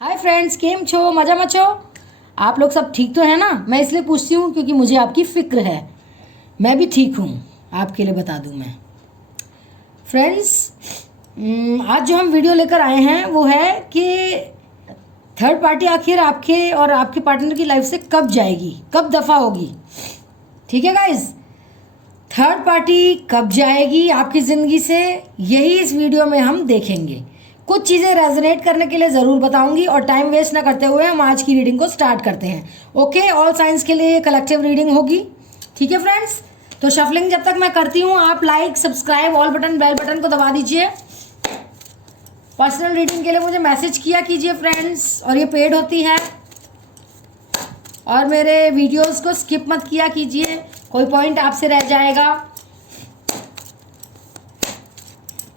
Hi friends, केम छो, मजा मचो। आप लोग सब ठीक तो है ना। मैं इसलिए पूछती हूँ क्योंकि मुझे आपकी फ़िक्र है। मैं भी ठीक हूँ, आपके लिए बता दूँ मैं। फ्रेंड्स, आज जो हम वीडियो लेकर आए हैं वो है कि थर्ड पार्टी आखिर आपके और आपके पार्टनर की लाइफ से कब जाएगी, कब दफ़ा होगी। ठीक है गाइज, थर्ड पार्टी कब जाएगी आपकी ज़िंदगी से, यही इस वीडियो में हम देखेंगे। कुछ चीज़ें रेजोनेट करने के लिए ज़रूर बताऊंगी और टाइम वेस्ट ना करते हुए हम आज की रीडिंग को स्टार्ट करते हैं। ओके, ऑल साइंस के लिए कलेक्टिव रीडिंग होगी। ठीक है फ्रेंड्स, तो शफलिंग जब तक मैं करती हूँ आप like, subscribe, all button, bell button को दबा दीजिए। पर्सनल रीडिंग के लिए मुझे मैसेज किया कीजिए फ्रेंड्स, और ये पेड होती है। और मेरे वीडियोस को स्किप मत किया कीजिए, कोई पॉइंट आपसे रह जाएगा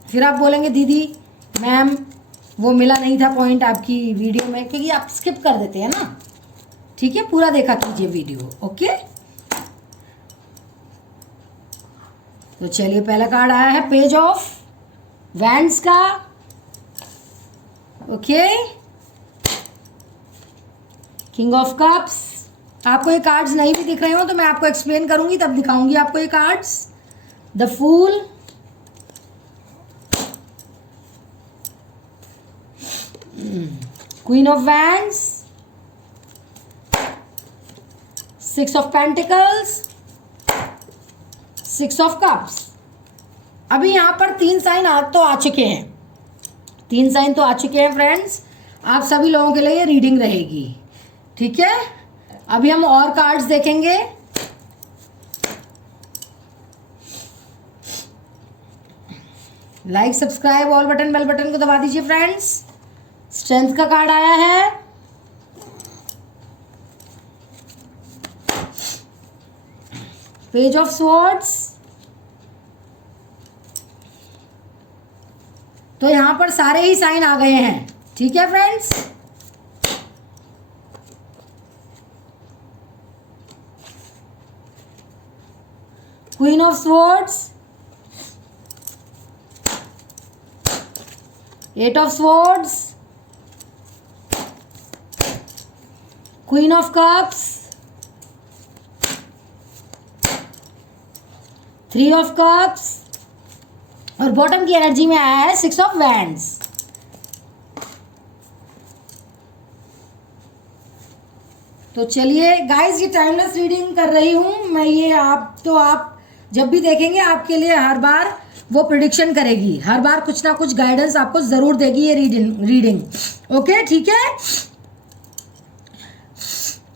फिर आप बोलेंगे दीदी मैम वो मिला नहीं था पॉइंट आपकी वीडियो में, क्योंकि आप स्किप कर देते हैं ना। ठीक है, पूरा देखा कीजिए वीडियो। ओके, तो चलिए, पहला कार्ड आया है पेज ऑफ वैंड्स का। Okay, king of cups. आपको ये कार्ड्स नहीं भी दिख रहे हो तो मैं आपको एक्सप्लेन करूंगी, तब दिखाऊंगी आपको ये cards. The fool, queen of wands, six of pentacles, six of cups. अभी यहां पर तीन साइन आ चुके हैं, तीन साइन तो आ चुके हैं फ्रेंड्स। आप सभी लोगों के लिए ये रीडिंग रहेगी। ठीक है, अभी हम और कार्ड्स देखेंगे। Like, subscribe, all button, bell button को दबा दीजिए फ्रेंड्स। स्ट्रेंथ का कार्ड आया है, पेज ऑफ स्वॉर्ड्स। तो यहां पर सारे ही साइन आ गए हैं। ठीक है friends, queen of swords, eight of swords, queen of cups, three of cups, और बॉटम की एनर्जी में आया है सिक्स ऑफ वैंड्स। तो चलिए गाइस, ये टाइमलेस रीडिंग कर रही हूं मैं। ये आप जब भी देखेंगे आपके लिए हर बार वो प्रिडिक्शन करेगी, हर बार कुछ ना कुछ गाइडेंस आपको जरूर देगी ये रीडिंग। ओके, ठीक है।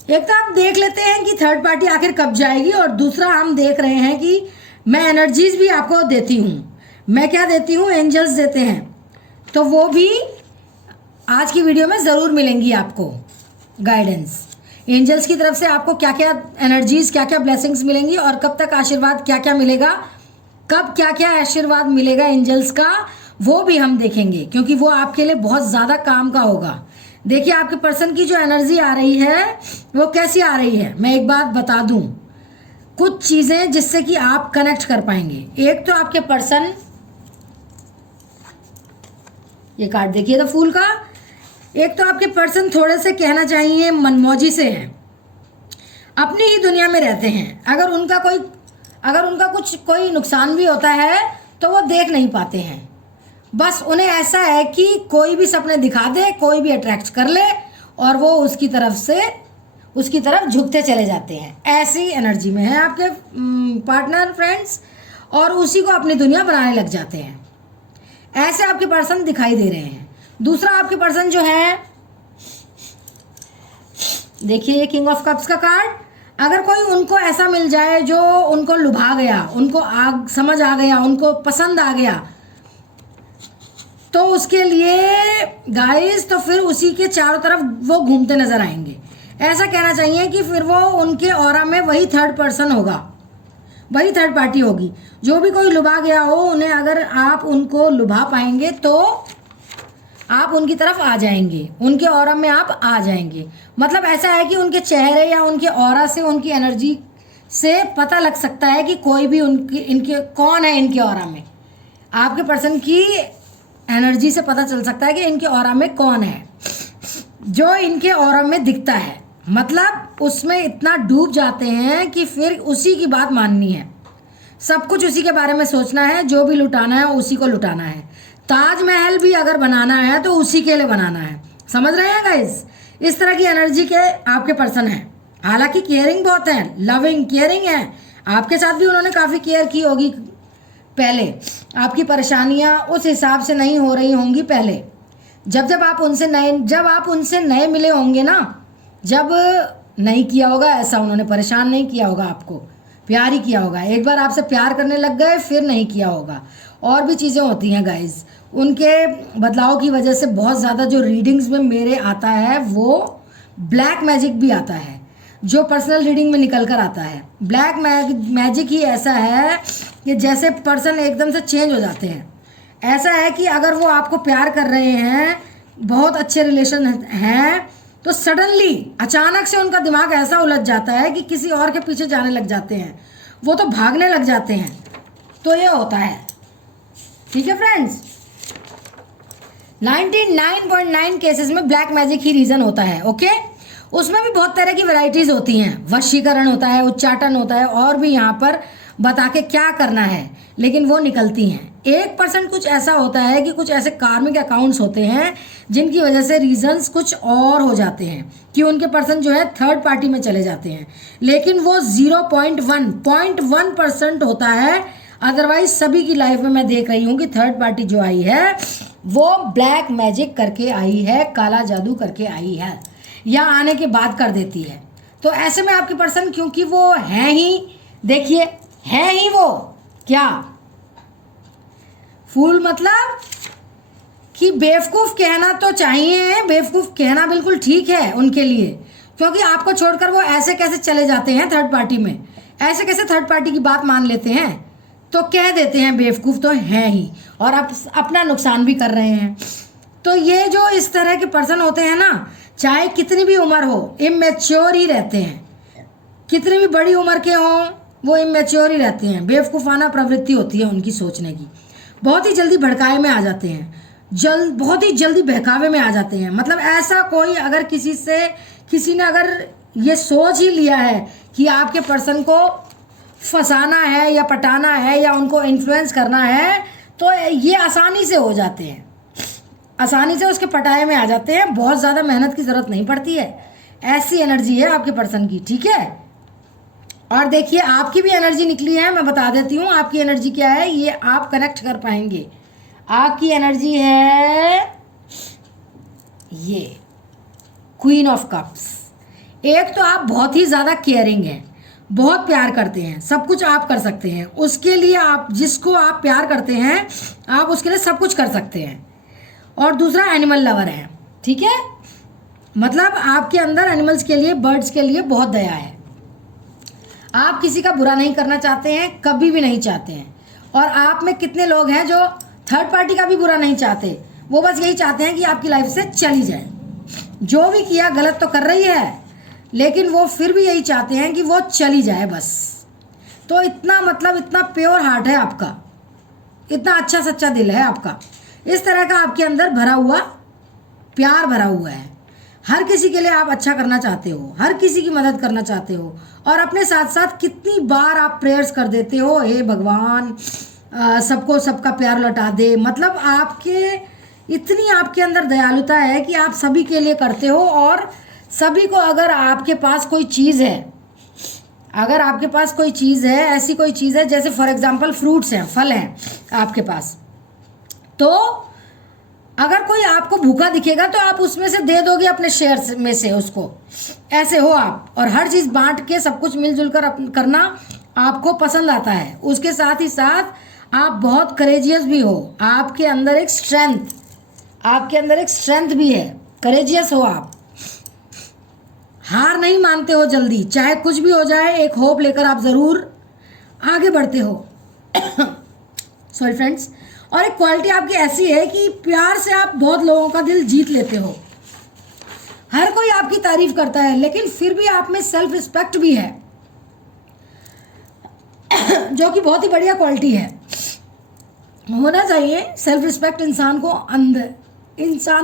एक तो आप देख लेते हैं कि थर्ड पार्टी आखिर कब जाएगी, और दूसरा हम देख रहे हैं कि मैं एनर्जीज भी आपको देती हूँ। मैं क्या देती हूँ, एंजल्स देते हैं, तो वो भी आज की वीडियो में ज़रूर मिलेंगी आपको गाइडेंस। एंजल्स की तरफ से आपको क्या क्या एनर्जीज, क्या क्या ब्लेसिंग्स मिलेंगी, और कब तक आशीर्वाद क्या क्या मिलेगा, कब क्या क्या आशीर्वाद मिलेगा एंजल्स का, वो भी हम देखेंगे, क्योंकि वो आपके लिए बहुत ज़्यादा काम का होगा। देखिए, आपके पर्सन की जो एनर्जी आ रही है वो कैसी आ रही है, मैं एक बात बता दूं, कुछ चीज़ें जिससे कि आप कनेक्ट कर पाएंगे। एक तो आपके पर्सन, ये कार्ड देखिए द फूल का। एक तो आपके पर्सन थोड़े से कहना चाहिए मनमौजी से हैं, अपनी ही दुनिया में रहते हैं। अगर उनका कुछ कोई नुकसान भी होता है तो वो देख नहीं पाते हैं। बस उन्हें ऐसा है कि कोई भी सपने दिखा दे, कोई भी अट्रैक्ट कर ले, और वो उसकी तरफ झुकते चले जाते हैं। ऐसी एनर्जी में है आपके पार्टनर फ्रेंड्स, और उसी को अपनी दुनिया बनाने लग जाते हैं। ऐसे आपके पर्सन दिखाई दे रहे हैं। दूसरा आपके पर्सन जो है, देखिए ये किंग ऑफ कप्स का कार्ड। अगर कोई उनको ऐसा मिल जाए जो उनको लुभा गया, उनको समझ आ गया, उनको पसंद आ गया, तो उसके लिए गाइस, तो फिर उसी के चारों तरफ वो घूमते नजर आएंगे। ऐसा कहना चाहिए कि फिर वो उनके ऑरा में वही थर्ड पर्सन होगा, वही थर्ड पार्टी होगी। जो भी कोई लुभा गया हो उन्हें, अगर आप उनको लुभा पाएंगे तो आप उनकी तरफ आ जाएंगे, उनके ऑरा में आप आ जाएंगे। मतलब ऐसा है कि उनके चेहरे या उनके ऑरा से, उनकी एनर्जी से पता लग सकता है कि कोई भी इनके कौन है इनके ऑरा में। आपके पर्सन की एनर्जी से पता चल सकता है कि इनके ऑरा में कौन है। जो इनके ऑरा में दिखता है, मतलब उसमें इतना डूब जाते हैं कि फिर उसी की बात माननी है, सब कुछ उसी के बारे में सोचना है, जो भी लुटाना है उसी को लुटाना है। ताजमहल भी अगर बनाना है तो उसी के लिए बनाना है। समझ रहे हैं गाइस? इस तरह की एनर्जी के आपके पर्सन हैं। हालांकि केयरिंग बहुत है, लविंग केयरिंग है, आपके साथ भी उन्होंने काफ़ी केयर की होगी पहले, आपकी परेशानियां उस हिसाब से नहीं हो रही होंगी पहले, जब आप उनसे नए मिले होंगे ना, जब नहीं किया होगा ऐसा, उन्होंने परेशान नहीं किया होगा आपको, प्यार ही किया होगा। एक बार आपसे प्यार करने लग गए फिर नहीं किया होगा। और भी चीज़ें होती हैं गाइज, उनके बदलाव की वजह से बहुत ज़्यादा जो रीडिंग्स में मेरे आता है वो ब्लैक मैजिक भी आता है, जो पर्सनल रीडिंग में निकल कर आता है। ब्लैक मैजिक ही ऐसा है कि जैसे पर्सन एकदम से चेंज हो जाते हैं। ऐसा है कि अगर वो आपको प्यार कर रहे हैं, बहुत अच्छे रिलेशन हैं, तो सडनली अचानक से उनका दिमाग ऐसा उलझ जाता है कि किसी और के पीछे जाने लग जाते हैं, वो तो भागने लग जाते हैं। तो ये होता है, ठीक है फ्रेंड्स। 99.9 केसेस में ब्लैक मैजिक ही रीज़न होता है। ओके, उसमें भी बहुत तरह की वैरायटीज़ होती हैं, वशीकरण होता है, उच्चाटन होता है, और भी यहाँ पर बता के क्या करना है, लेकिन वो निकलती हैं। 1% कुछ ऐसा होता है कि कुछ ऐसे कार्मिक अकाउंट्स होते हैं जिनकी वजह से रीजंस कुछ और हो जाते हैं कि उनके पर्सन जो है थर्ड पार्टी में चले जाते हैं, लेकिन वो 0.1% होता है। अदरवाइज सभी की लाइफ में मैं देख रही हूँ कि थर्ड पार्टी जो आई है वो ब्लैक मैजिक करके आई है, काला जादू करके आई है, या आने के बाद कर देती है। तो ऐसे में आपके पर्सन, क्योंकि वो हैं ही, देखिए है ही वो क्या फूल, मतलब कि बेवकूफ़ कहना तो चाहिए, बेवकूफ़ कहना बिल्कुल ठीक है उनके लिए, क्योंकि आपको छोड़कर वो ऐसे कैसे चले जाते हैं थर्ड पार्टी में, ऐसे कैसे थर्ड पार्टी की बात मान लेते हैं, तो कह देते हैं बेवकूफ़ तो हैं ही, और आप अपना नुकसान भी कर रहे हैं। तो ये जो इस तरह के पर्सन होते हैं ना, चाहे कितनी भी उम्र हो, इमेच्योर ही रहते हैं। कितनी भी बड़ी उम्र के हों, वो इमेच्योर ही रहते हैं। बेवकूफ़ाना प्रवृत्ति होती है उनकी सोचने की, बहुत ही जल्दी भड़काए में आ जाते हैं, बहुत ही जल्दी बहकावे में आ जाते हैं। मतलब ऐसा कोई अगर किसी ने अगर ये सोच ही लिया है कि आपके पर्सन को फंसाना है या पटाना है या उनको इन्फ्लुएंस करना है, तो ये आसानी से हो जाते हैं, आसानी से उसके पटाए में आ जाते हैं, बहुत ज़्यादा मेहनत की ज़रूरत नहीं पड़ती है। ऐसी एनर्जी है आपके पर्सन की, ठीक है। और देखिए आपकी भी एनर्जी निकली है, मैं बता देती हूँ आपकी एनर्जी क्या है, ये आप कनेक्ट कर पाएंगे। आपकी एनर्जी है ये क्वीन ऑफ कप्स। एक तो आप बहुत ही ज़्यादा केयरिंग हैं, बहुत प्यार करते हैं, सब कुछ आप कर सकते हैं उसके लिए, आप जिसको आप प्यार करते हैं आप उसके लिए सब कुछ कर सकते हैं। और दूसरा एनिमल लवर है, ठीक है, मतलब आपके अंदर एनिमल्स के लिए, बर्ड्स के लिए बहुत दया है। आप किसी का बुरा नहीं करना चाहते हैं, कभी भी नहीं चाहते हैं। और आप में कितने लोग हैं जो थर्ड पार्टी का भी बुरा नहीं चाहते, वो बस यही चाहते हैं कि आपकी लाइफ से चली जाए। जो भी किया गलत तो कर रही है, लेकिन वो फिर भी यही चाहते हैं कि वो चली जाए बस। तो इतना, मतलब इतना प्योर हार्ट है आपका, इतना अच्छा सच्चा दिल है आपका, इस तरह का आपके अंदर भरा हुआ प्यार भरा हुआ है। हर किसी के लिए आप अच्छा करना चाहते हो, हर किसी की मदद करना चाहते हो, और अपने साथ साथ कितनी बार आप प्रेयर्स कर देते हो, हे भगवान सबको सबका प्यार लौटा दे। मतलब इतनी आपके अंदर दयालुता है कि आप सभी के लिए करते हो। और सभी को, अगर आपके पास कोई चीज़ है, अगर आपके पास कोई चीज़ है, ऐसी कोई चीज़ है, जैसे फॉर एग्जांपल फ्रूट्स हैं, फल हैं आपके पास, तो अगर कोई आपको भूखा दिखेगा तो आप उसमें से दे दोगे अपने शेयर में से उसको, ऐसे हो आप। और हर चीज़ बांट के सब कुछ मिलजुल कर करना आपको पसंद आता है। उसके साथ ही साथ आप बहुत करेजियस भी हो, आपके अंदर एक स्ट्रेंथ भी है, करेजियस हो आप, हार नहीं मानते हो जल्दी, चाहे कुछ भी हो जाए एक होप लेकर आप ज़रूर आगे बढ़ते हो। Sorry friends. और एक क्वालिटी आपकी ऐसी है कि प्यार से आप बहुत लोगों का दिल जीत लेते हो। हर कोई आपकी तारीफ करता है, लेकिन फिर भी आप में सेल्फ रिस्पेक्ट भी है, जो कि बहुत ही बढ़िया क्वालिटी है, होना चाहिए। सेल्फ रिस्पेक्ट इंसान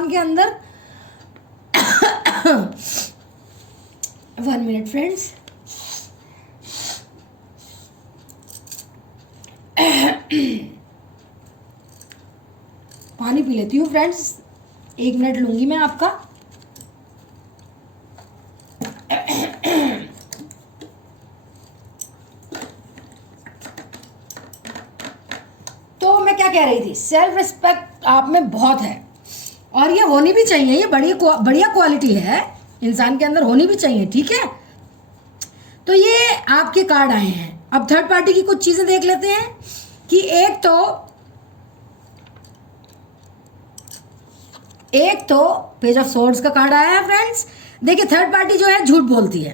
के अंदर 1 मिनट फ्रेंड्स। पानी पी लेती हूँ फ्रेंड्स, 1 मिनट लूंगी मैं आपका। तो मैं क्या कह रही थी, सेल्फ रिस्पेक्ट आप में बहुत है और ये होनी भी चाहिए, ये बढ़िया क्वालिटी है, इंसान के अंदर होनी भी चाहिए, ठीक है। तो ये आपके कार्ड आए हैं। अब थर्ड पार्टी की कुछ चीजें देख लेते हैं कि एक तो पेज ऑफ सोर्ड्स का कार्ड आया है फ्रेंड्स। देखिए थर्ड पार्टी जो है झूठ बोलती है,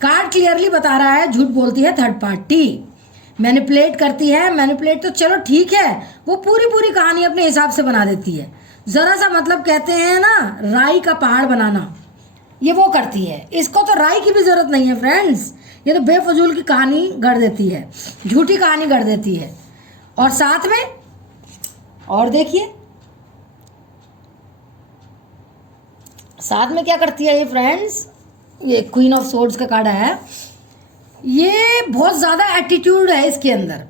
कार्ड क्लियरली बता रहा है झूठ बोलती है थर्ड पार्टी, मैनिपुलेट करती है। मैनिपुलेट तो चलो ठीक है, वो पूरी कहानी अपने हिसाब से बना देती है, जरा सा मतलब कहते हैं ना राई का पहाड़ बनाना, ये वो करती है। इसको तो राई की भी जरूरत नहीं है फ्रेंड्स, ये तो बेफजूल की कहानी गढ़ देती है, झूठी कहानी गढ़ देती है। और साथ में और देखिए साथ में क्या करती है ये फ्रेंड्स, ये क्वीन ऑफ सोर्ड्स का कार्ड है। ये बहुत ज़्यादा एटीट्यूड है इसके अंदर,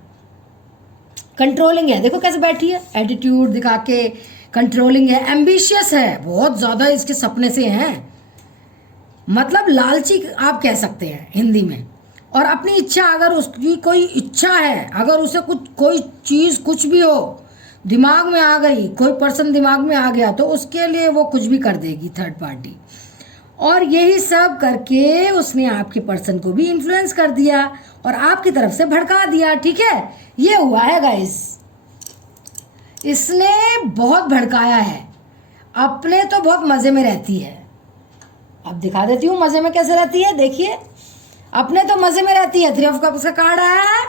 कंट्रोलिंग है, देखो कैसे बैठी है, एटीट्यूड दिखा के कंट्रोलिंग है, एम्बिशियस है, बहुत ज़्यादा इसके सपने से हैं, मतलब लालची आप कह सकते हैं हिंदी में। और अपनी इच्छा, अगर उसकी कोई इच्छा है, अगर उसे कोई चीज़ कुछ भी हो दिमाग में आ गई, कोई पर्सन दिमाग में आ गया, तो उसके लिए वो कुछ भी कर देगी थर्ड पार्टी। और यही सब करके उसने आपके पर्सन को भी इन्फ्लुएंस कर दिया और आपकी तरफ से भड़का दिया, ठीक है। ये हुआ है गाइस, इसने बहुत भड़काया है, अपने तो बहुत मज़े में रहती है। अब दिखा देती हूँ मज़े में कैसे रहती है, देखिए अपने तो मज़े में रहती है। 3 ऑफ कप्स का कार्ड आया है,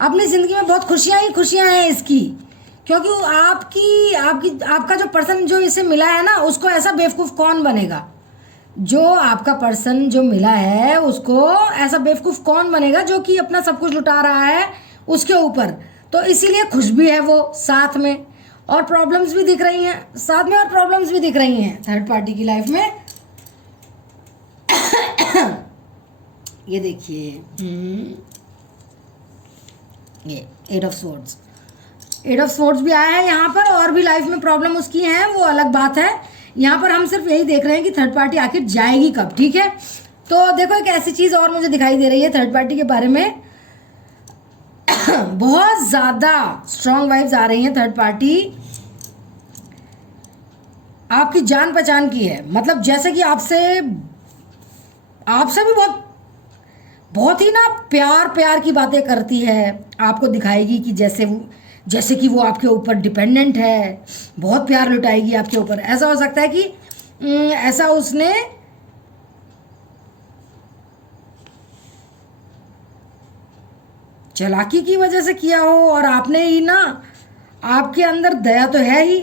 अपनी ज़िंदगी में बहुत खुशियाँ ही खुशियाँ हैं इसकी, क्योंकि आपका जो पर्सन जो इसे मिला है ना, उसको ऐसा बेवकूफ़ कौन बनेगा, जो आपका पर्सन जो मिला है उसको ऐसा बेवकूफ़ कौन बनेगा जो कि अपना सब कुछ लुटा रहा है उसके ऊपर। तो इसीलिए खुश भी है वो साथ में, और प्रॉब्लम्स भी दिख रही हैं साथ में, और प्रॉब्लम्स भी दिख रही हैं थर्ड पार्टी की लाइफ में। ये देखिए ये 8 ऑफ सोर्ड्स, 8 ऑफ सोर्ड्स भी आया है यहाँ पर, और भी लाइफ में प्रॉब्लम उसकी है, वो अलग बात है। यहाँ पर हम सिर्फ यही देख रहे हैं कि थर्ड पार्टी आखिर जाएगी कब, ठीक है। तो देखो एक ऐसी चीज़ और मुझे दिखाई दे रही है थर्ड पार्टी के बारे में, बहुत ज़्यादा स्ट्रॉन्ग वाइब्स आ रही हैं। थर्ड पार्टी आपकी जान पहचान की है, मतलब जैसे कि आपसे भी बहुत ही ना प्यार की बातें करती है, आपको दिखाएगी कि जैसे कि वो आपके ऊपर डिपेंडेंट है, बहुत प्यार लुटाएगी आपके ऊपर। ऐसा हो सकता है कि ऐसा उसने चालाकी की वजह से किया हो, और आपने ही ना, आपके अंदर दया तो है ही,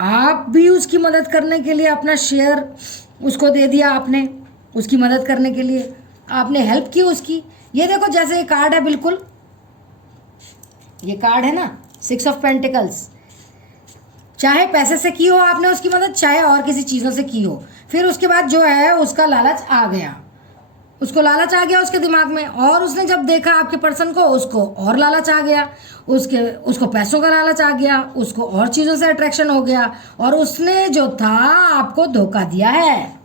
आप भी उसकी मदद करने के लिए अपना शेयर उसको दे दिया, आपने उसकी मदद करने के लिए आपने हेल्प की उसकी। ये देखो जैसे ये कार्ड है, बिल्कुल ये कार्ड है ना 6 ऑफ पेंटिकल्स, चाहे पैसे से की हो आपने उसकी मदद, चाहे और किसी चीज़ों से की हो, फिर उसके बाद जो है उसका लालच आ गया, उसको लालच आ गया उसके दिमाग में, और उसने जब देखा आपके पर्सन को, उसको और लालच आ गया, उसको पैसों का लालच आ गया, उसको और चीज़ों से अट्रैक्शन हो गया, और उसने जो था आपको धोखा दिया है,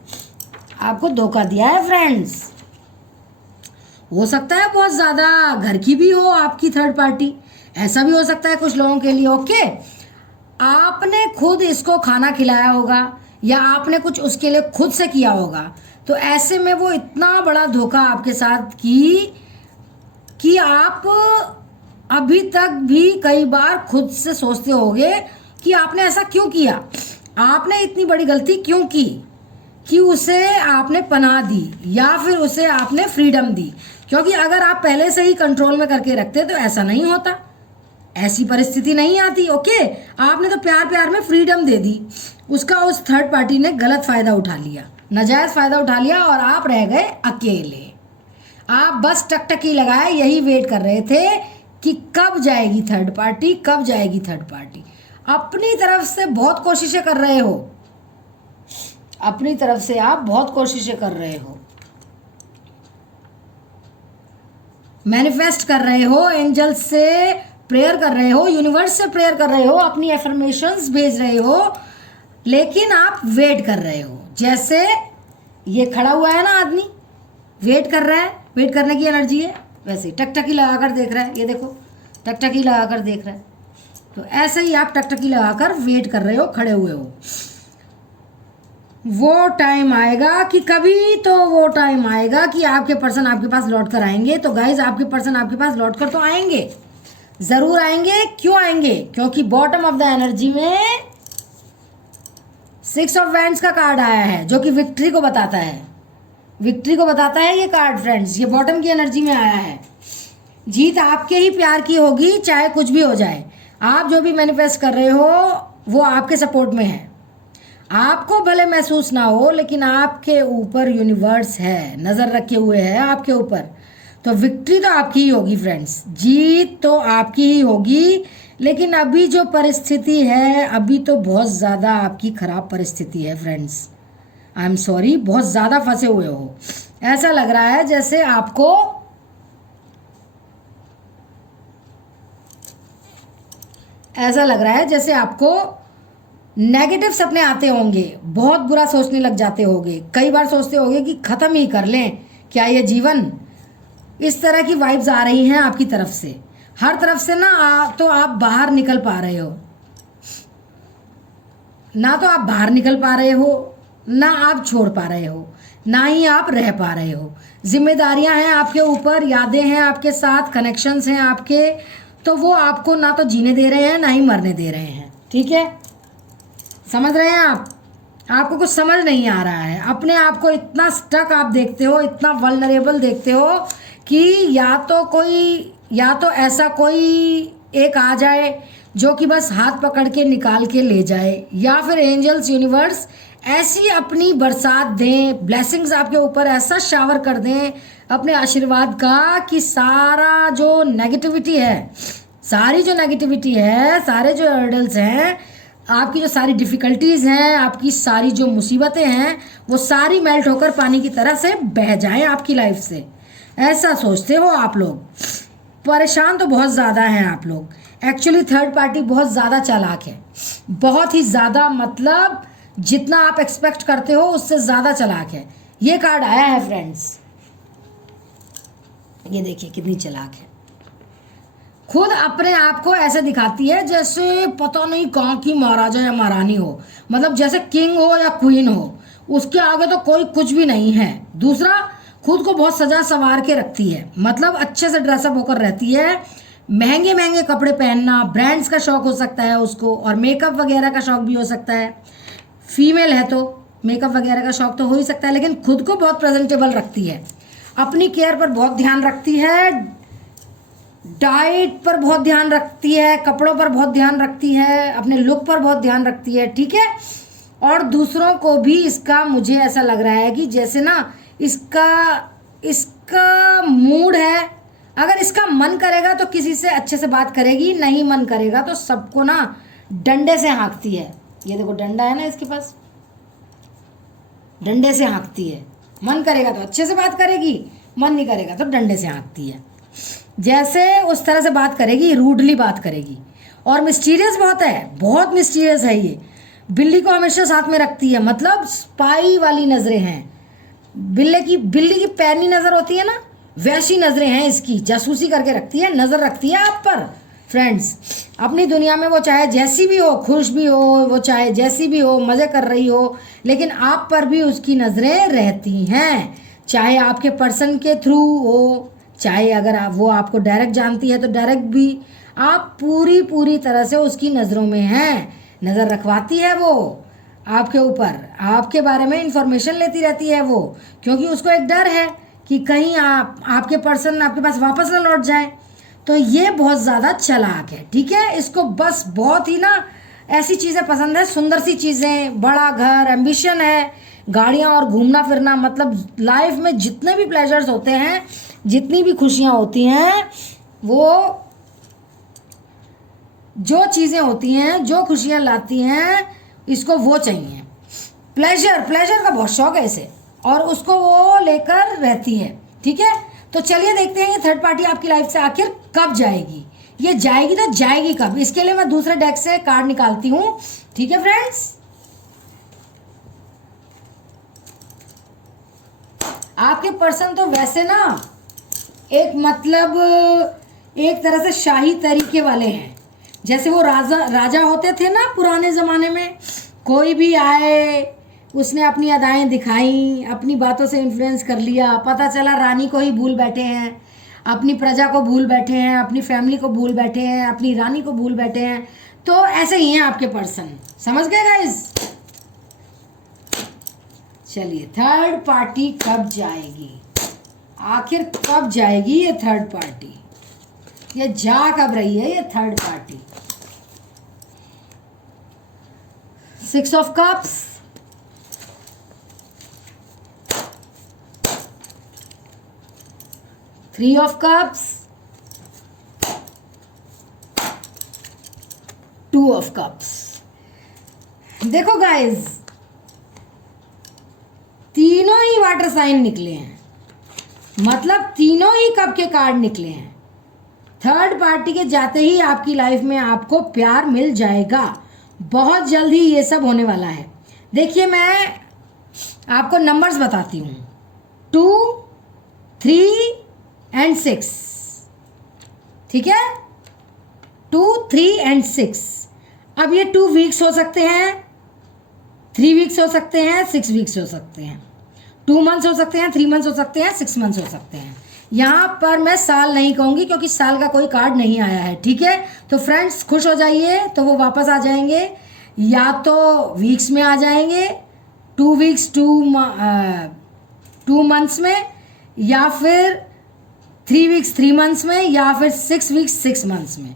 आपको धोखा दिया है फ्रेंड्स। हो सकता है बहुत ज़्यादा घर की भी हो आपकी थर्ड पार्टी, ऐसा भी हो सकता है कुछ लोगों के लिए, ओके। आपने खुद इसको खाना खिलाया होगा या आपने कुछ उसके लिए खुद से किया होगा, तो ऐसे में वो इतना बड़ा धोखा आपके साथ कि आप अभी तक भी कई बार खुद से सोचते होगे कि आपने ऐसा क्यों किया, आपने इतनी बड़ी गलती क्यों की कि उसे आपने पनाह दी या फिर उसे आपने फ्रीडम दी। क्योंकि अगर आप पहले से ही कंट्रोल में करके रखते तो ऐसा नहीं होता, ऐसी परिस्थिति नहीं आती, ओके। आपने तो प्यार में फ्रीडम दे दी, उसका उस थर्ड पार्टी ने गलत फ़ायदा उठा लिया, नाजायज़ फ़ायदा उठा लिया, और आप रह गए अकेले। आप बस टकटकी लगाए यही वेट कर रहे थे कि कब जाएगी थर्ड पार्टी, कब जाएगी थर्ड पार्टी। अपनी तरफ से बहुत कोशिशें कर रहे हो, अपनी तरफ से आप बहुत कोशिशें कर रहे हो, मैनिफेस्ट कर रहे हो, एंजल्स से प्रेयर कर रहे हो, यूनिवर्स से प्रेयर कर रहे हो, अपनी एफर्मेशंस भेज रहे हो, लेकिन आप वेट कर रहे हो। जैसे ये खड़ा हुआ है ना आदमी, वेट कर रहा है, वेट करने की एनर्जी है, वैसे टकटकी लगाकर देख रहा है, ये देखो टकटकी लगाकर देख रहा है। तो ऐसे ही आप टकटकी लगाकर वेट कर रहे हो, खड़े हुए हो। वो टाइम आएगा कि कभी तो वो टाइम आएगा कि आपके पर्सन आपके पास लौट कर आएंगे। तो गाइज आपके पर्सन आपके पास लौट कर तो आएंगे, ज़रूर आएंगे। क्यों आएंगे? क्योंकि बॉटम ऑफ द एनर्जी में 6 ऑफ वैंड्स का कार्ड आया है, जो कि विक्ट्री को बताता है, विक्ट्री को बताता है ये कार्ड फ्रेंड्स। ये बॉटम की एनर्जी में आया है। जीत आपके ही प्यार की होगी, चाहे कुछ भी हो जाए। आप जो भी मैनिफेस्ट कर रहे हो वो आपके सपोर्ट में है। आपको भले महसूस ना हो, लेकिन आपके ऊपर यूनिवर्स है, नज़र रखे हुए है आपके ऊपर। तो विक्ट्री तो आपकी ही होगी फ्रेंड्स, जीत तो आपकी ही होगी। लेकिन अभी जो परिस्थिति है, अभी तो बहुत ज़्यादा आपकी ख़राब परिस्थिति है फ्रेंड्स। आई एम सॉरी, बहुत ज़्यादा फंसे हुए हो। ऐसा लग रहा है जैसे आपको नेगेटिव सपने आते होंगे, बहुत बुरा सोचने लग जाते होंगे, कई बार सोचते होंगे कि ख़त्म ही कर लें क्या ये जीवन। इस तरह की वाइब्स आ रही हैं आपकी तरफ से, हर तरफ से ना। तो आप बाहर निकल पा रहे हो ना, तो आप बाहर निकल पा रहे हो ना, आप छोड़ पा रहे हो, ना ही आप रह पा रहे हो। जिम्मेदारियां हैं आपके ऊपर, यादें हैं आपके साथ, कनेक्शंस हैं आपके, तो वो आपको ना तो जीने दे रहे हैं ना ही मरने दे रहे हैं। ठीक है, समझ रहे हैं आप? आपको कुछ समझ नहीं आ रहा है। अपने आप को इतना स्टक आप देखते हो, इतना वल्नरेबल देखते हो कि या तो ऐसा कोई एक आ जाए जो कि बस हाथ पकड़ के निकाल के ले जाए, या फिर एंजल्स यूनिवर्स ऐसी अपनी बरसात दें, ब्लेसिंग्स आपके ऊपर ऐसा शावर कर दें अपने आशीर्वाद का कि सारा जो नेगेटिविटी है, सारी जो हर्डल्स हैं, आपकी जो सारी डिफ़िकल्टीज़ हैं, आपकी सारी जो मुसीबतें हैं, वो सारी मेल्ट होकर पानी की तरह से बह जाएं आपकी लाइफ से। ऐसा सोचते हो आप लोग। परेशान तो बहुत ज़्यादा हैं आप लोग। एक्चुअली थर्ड पार्टी बहुत ज़्यादा चालाक है, बहुत ही ज़्यादा, मतलब जितना आप एक्सपेक्ट करते हो उससे ज़्यादा चालाक है। ये कार्ड आया है फ्रेंड्स, ये देखिए कितनी चालाक है। खुद अपने आप को ऐसे दिखाती है जैसे पता नहीं कहाँ की महाराजा या महारानी हो, मतलब जैसे किंग हो या क्वीन हो, उसके आगे तो कोई कुछ भी नहीं है। दूसरा, खुद को बहुत सजा संवार के रखती है, मतलब अच्छे से ड्रेसअप होकर रहती है। महंगे महंगे कपड़े पहनना, ब्रांड्स का शौक हो सकता है उसको, और मेकअप वगैरह का शौक भी हो सकता है। फीमेल है तो मेकअप वगैरह का शौक तो हो ही सकता है, लेकिन खुद को बहुत प्रेजेंटेबल रखती है, अपनी केयर पर बहुत ध्यान रखती है, डाइट पर बहुत ध्यान रखती है, कपड़ों पर बहुत ध्यान रखती है, अपने लुक पर बहुत ध्यान रखती है। ठीक है, और दूसरों को भी इसका, मुझे ऐसा लग रहा है कि जैसे ना इसका मूड है, अगर इसका मन करेगा तो किसी से अच्छे से बात करेगी, नहीं मन करेगा तो सबको ना डंडे से हाँकती है। ये देखो डंडा है ना इसके पास, डंडे से हाँकती है। मन करेगा तो अच्छे से बात करेगी, मन नहीं करेगा तो डंडे से हाँकती है। जैसे उस तरह से बात करेगी, रूडली बात करेगी। और मिस्टीरियस बहुत है, बहुत मिस्टीरियस है ये। बिल्ली को हमेशा साथ में रखती है, मतलब स्पाई वाली नज़रें हैं। बिल्ली की पैनी नज़र होती है ना, वैसी नज़रें हैं इसकी, जासूसी करके रखती है, नज़र रखती है आप पर फ्रेंड्स। अपनी दुनिया में वो चाहे जैसी भी हो, खुश भी हो, वो चाहे जैसी भी हो, मज़े कर रही हो, लेकिन आप पर भी उसकी नज़रें रहती हैं। चाहे आपके पर्सन के थ्रू हो, चाहे अगर वो आपको डायरेक्ट जानती है तो डायरेक्ट भी, आप पूरी तरह से उसकी नज़रों में हैं। नज़र रखवाती है वो आपके ऊपर, आपके बारे में इंफॉर्मेशन लेती रहती है वो, क्योंकि उसको एक डर है कि कहीं आपके पर्सन आपके पास वापस ना लौट जाए। तो ये बहुत ज़्यादा चालाक है। ठीक है, इसको बस बहुत ही ना ऐसी चीज़ें पसंद है, सुंदर सी चीज़ें, बड़ा घर, एम्बिशन है, गाड़ियाँ और घूमना फिरना, मतलब लाइफ में जितने भी प्लेजर्स होते हैं, जितनी भी खुशियाँ होती हैं, वो जो चीज़ें होती हैं, जो खुशियाँ लाती हैं, इसको वो चाहिए। प्लेजर प्लेजर का बहुत शौक है इसे, और उसको वो लेकर रहती है। ठीक है, तो चलिए देखते हैं ये थर्ड पार्टी आपकी लाइफ से आखिर कब जाएगी। ये जाएगी तो जाएगी कब, इसके लिए मैं दूसरे डेक से कार्ड निकालती हूँ। ठीक है फ्रेंड्स, आपके पर्सन तो वैसे ना एक मतलब एक तरह से शाही तरीके वाले हैं, जैसे वो राजा होते थे ना पुराने ज़माने में। कोई भी आए, उसने अपनी अदाएं दिखाई, अपनी बातों से इन्फ्लुएंस कर लिया, पता चला रानी को ही भूल बैठे हैं, अपनी प्रजा को भूल बैठे हैं, अपनी फैमिली को भूल बैठे हैं, अपनी रानी को भूल बैठे हैं। तो ऐसे ही हैं आपके पर्सन, समझ गए गाइस। चलिए थर्ड पार्टी कब जाएगी, आखिर कब जाएगी ये थर्ड पार्टी, ये जा कब रही है ये third party. 6 of cups, 3 of cups, 2 of cups. देखो गाइस, तीनों ही वाटर साइन निकले हैं, मतलब तीनों ही कप के कार्ड निकले हैं। थर्ड पार्टी के जाते ही आपकी लाइफ में आपको प्यार मिल जाएगा, बहुत जल्द ही ये सब होने वाला है। देखिए मैं आपको नंबर्स बताती हूँ, 2, 3 एंड 6। ठीक है, 2, 3 एंड 6। अब ये 2 वीक्स हो सकते हैं, 3 वीक्स हो सकते हैं, 6 वीक्स हो सकते हैं, 2 मंथ्स हो सकते हैं, 3 मंथ्स हो सकते हैं, 6 मंथ्स हो सकते हैं। यहाँ पर मैं साल नहीं कहूँगी क्योंकि साल का कोई कार्ड नहीं आया है। ठीक है, तो फ्रेंड्स खुश हो जाइए, तो वो वापस आ जाएंगे, या तो वीक्स में आ जाएंगे, 2 वीक्स 2 मंथ्स में, या फिर 3 वीक्स 3 मंथ्स में, या फिर 6 वीक्स 6 मंथ्स में।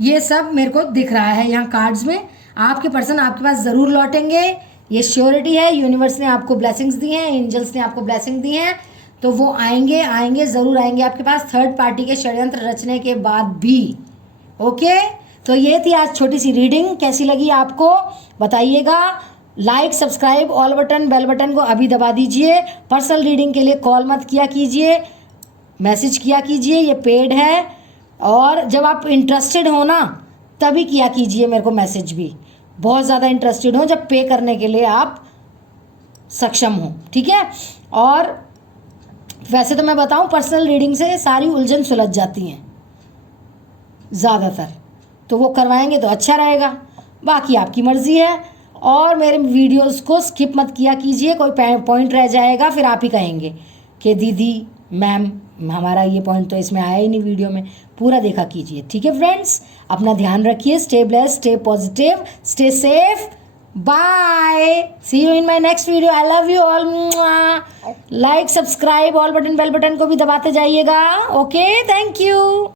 ये सब मेरे को दिख रहा है यहाँ कार्ड्स में। आपके पर्सन आपके पास ज़रूर लौटेंगे, ये श्योरिटी है। यूनिवर्स ने आपको ब्लेसिंग्स दी हैं, एंजल्स ने आपको ब्लेसिंग दी हैं, तो वो आएंगे ज़रूर आएंगे आपके पास, थर्ड पार्टी के षड्यंत्र रचने के बाद भी। ओके, तो ये थी आज छोटी सी रीडिंग, कैसी लगी आपको बताइएगा। Like, subscribe, all button, bell button को अभी दबा दीजिए। पर्सनल रीडिंग के लिए कॉल मत किया कीजिए, मैसेज किया कीजिए, ये पेड है। और जब आप इंटरेस्टेड हो ना तभी किया कीजिए मेरे को मैसेज भी, बहुत ज़्यादा इंटरेस्टेड हो जब पे करने के लिए आप सक्षम हो। ठीक है, और वैसे तो मैं बताऊं पर्सनल रीडिंग से सारी उलझन सुलझ जाती हैं ज़्यादातर, तो वो करवाएंगे तो अच्छा रहेगा, बाकी आपकी मर्ज़ी है। और मेरे वीडियोस को स्किप मत किया कीजिए, कोई पॉइंट रह जाएगा फिर आप ही कहेंगे कि दीदी मैम हमारा ये पॉइंट तो इसमें आया ही नहीं वीडियो में, पूरा देखा कीजिए। ठीक है फ्रेंड्स, अपना ध्यान रखिए, stay blessed, stay positive, stay safe, bye, see you in my next video. I love you all. Like, subscribe, all button, bell button को भी दबाते जाइएगा। Okay, thank you.